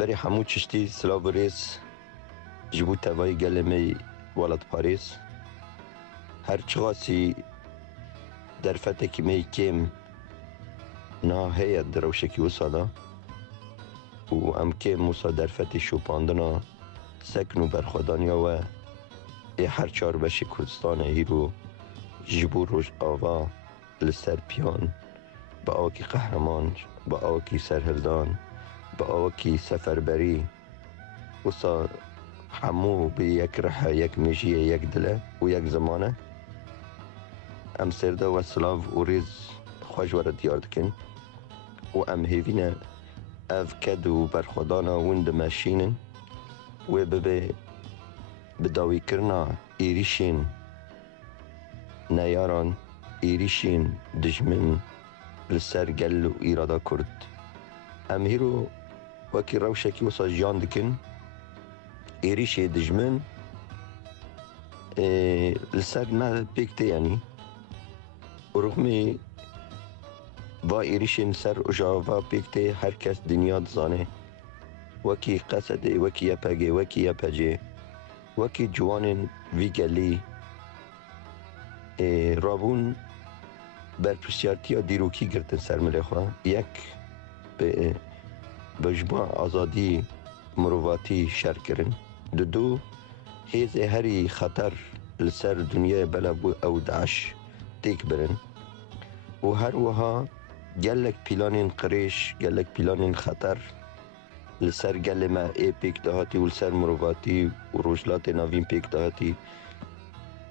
بری همو چشتی سلاو و ریز جبو توایی گل می ولد پاریس هر چغاسی در فتکی می کم نا هیا دروشکی وسادا و ام کم موسا در فتی شوپاندنا سکن و برخودانیا و ای هر چار بشی کردستان هیرو جبو روش آوا لسر پیان با آوکی قهرمان با آوکی سرهردان با آوکی سفربری وسا همو به یک رحه یک میجیه یک دله و یک زمانه ام سرده و سلاو و ریز خوش ورد دیار دکن و ام هیوینه اف کد و برخودانا وند ماشینن و ببه بداوی کرنا ایریشین نیاران ایریشین دجمن لسر گل و ایرادا کرد ام هیرو وکی روشکی وسا جان دکن ایریشی دجمن لسر ما پیکته یعنی رغمی و ایریشین سر اجاوا پیکته هر کس دنیا دزانه وکی قصده وکی یپگه وکی یپجه وکی جوان وی گلی رابون بر پرسیارتیا دیروکی گرتن سر ملخوا یک به بجبان آزادی مروواتی شر کرن دو هیز هری خطر لسر دنیا بلا بو او داعش تیک برن و هر وها گلک پیلانین قریش گلک پیلانین خطر لسر گل ما ای پیک دهاتی و لسر مروواتی و روجلات ناوین پیک دهاتی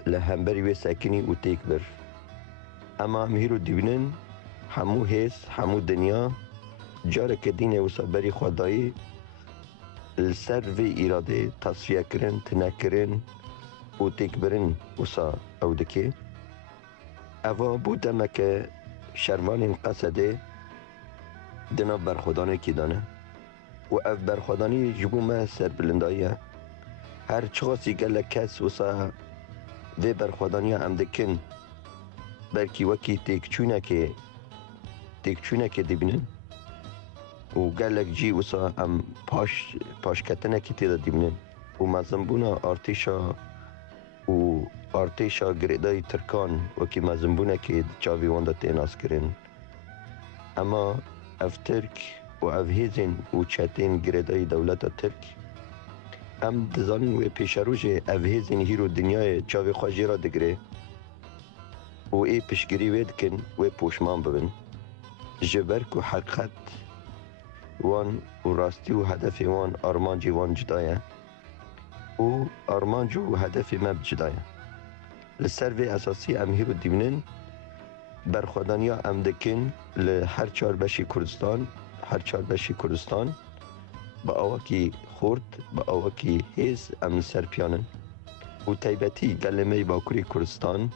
لهمبری و سکنی و تیک بر اما هم هیرو دیبنن همو هیز همو دنیا جاره که دین و سابری خدایی لسر و ایراده تصفیه کرن تنکرن و تیک برن وسا او دکه اوا بودم که شروان قصده دنا برخودانه کی دانه و اف برخودانی جبو ما سر بلندایه هر چغاسی گل کس وسا و برخودانی ام دکن بلکی وکی تیکچونه که دیبنن و گلک جی وسا ام پاش کتنه کی تیدا دیبنن و مزنبونا آرتیشا گریدای ترکان وکی مزنبونه که چاوی وانده تیناس کرن اما اف ترک و اف هیزین و چتین گریدای دولت ترک ام دزانین و پیشروج اف هیزین هیرو دنیای چاوی خواجی را دگره و ای پشگیری وید کن و پوشمان ببن جبرک و حقیقت وان و راستی و هدف وان آرمانجی وان جدایه و آرمانج و هدف مب جدایه لسر و اساسی ام هیرو دیبنن برخودانیا ام دکن لهر چار بشی کردستان با آوکی خورد با آوکی هیز ام سر پیانن و تایبتی گلمه باکوری کردستان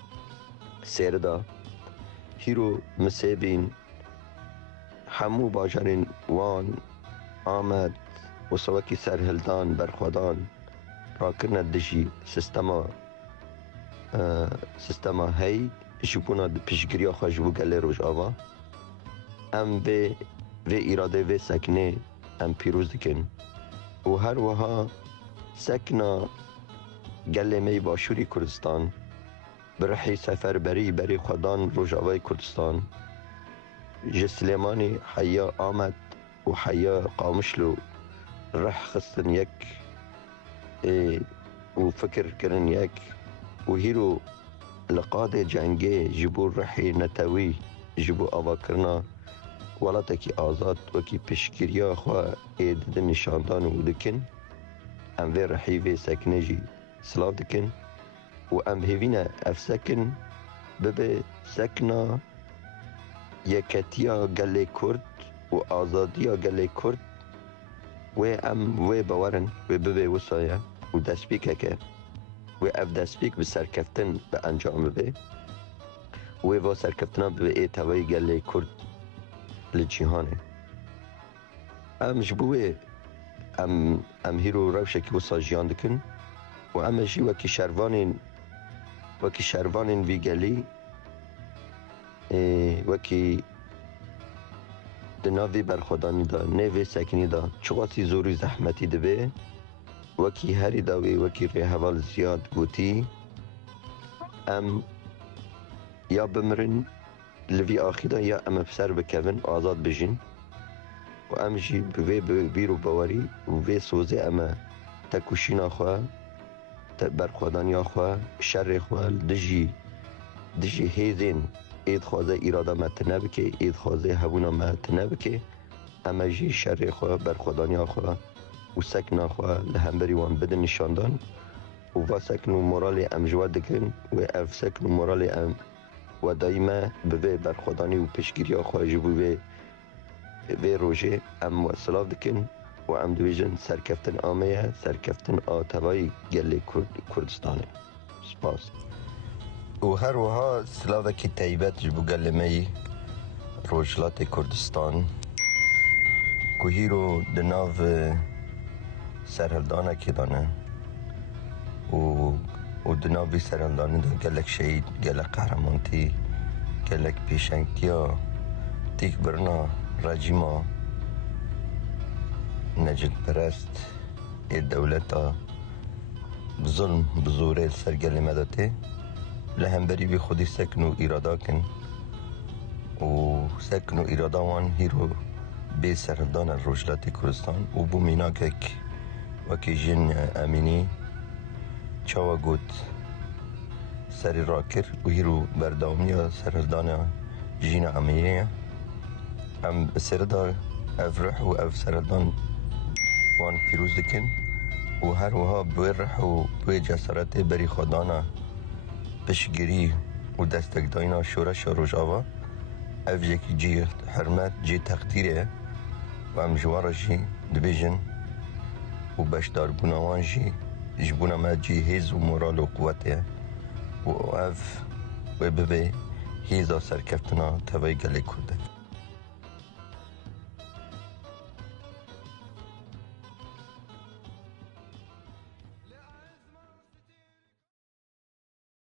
سیردا هیرو مسیبین همو باجارین وان آمد و سوکی سرهلدان برخودان راکرنه دجی سیستما هی جبونا پیشگیری خواه جبو گله روش آوا ام و ایراده و سکنه ام پیروز دکن و هر وها سکنا گله می باشوری کردستان برحی سفر بری خودان روش آوای کردستان جسلیمانی حیا آمد و حیا قامشلو رح خستن یک و فکر کرن یک و هیرو لقاد جنگی جبو رحی نتوی جبو آوا کرنا ولاتکی آزاد وکی پشگیریا خواه ایدد نشاندان و دکن ام وی رحی وی سکنه جی سلاو دکن و ام هیوینه اف سکن ببه سکنا یکتیا گله کرد و آزادیا گله کرد و ام وی باورن و ببه وسایه و دستپیکه که و اف دستپیک به سرکفتن به انجام ببه و سرکفتنا به ای توی گله کرد لجیهانه ام جبوه ام هیرو روشکی وسا جیان دکن و ام جی وکی شروانین وی گلی وکی دناوی برخودانی دا نوی سکنی دا چواسی زوری زحمتی دبه وکی هری داوی وکی ری حوال زیاد گوتی ام یا بمرن لوی آخیدا یا ام بسر بکوین آزاد بجین و ام جی بوی بیرو باوری و وی سوزه ام تکوشینا خواه برخودانی خواه شر خواه دجی هیزین اید خوازه ایرادا متنه بکه اید خوازه هبونا متنه بکه اما جی شر خواه برخودانی خواه و سکنا خواه لهمبری وان بده نشاندان و سکن و مورال ام جواد دکن و اف سکن و مورال ام و دایما به برخودانی و پشگیری خواه جبو به روژه ام وصلاف دکن و ام دویجن سرکفتن آمه سرکفتن آتوایی گل کردستانه سپاس و هر وها سلاوکی تایبت جبو گل می روجلات کردستان که هیرو دناو سرهردانه که دانه و دناوی سرهردانه دا گلک شهید گلک قهرمانتی گلک پیشنگتیا تیک برنا رجیما نجد پرست دولتا ظلم بزوره سرگل مدته لهمبری بی خودی سکن و ایرادا کن و سکن و ایرادا وان هیرو بی سردان روجلات کردستان و بو میناکک وکی جن امینی چاوا گوت سری را کر و هیرو برداومی سردان جین امینی ام سردا افرح و اف سردان وان پیروز دکن و هر وها بوی رح و بوی جسارت بری خودانا پشگیری و دستک داینا شورش روجاوا اف یکی جی حرمت جی تقدیره و ام جوارا جی دبیجن و بشدار بوناوان جی جبونا ما جی هیز و مورال و قوته و اف و ببه هیزا سرکفتنا توی گلی کرده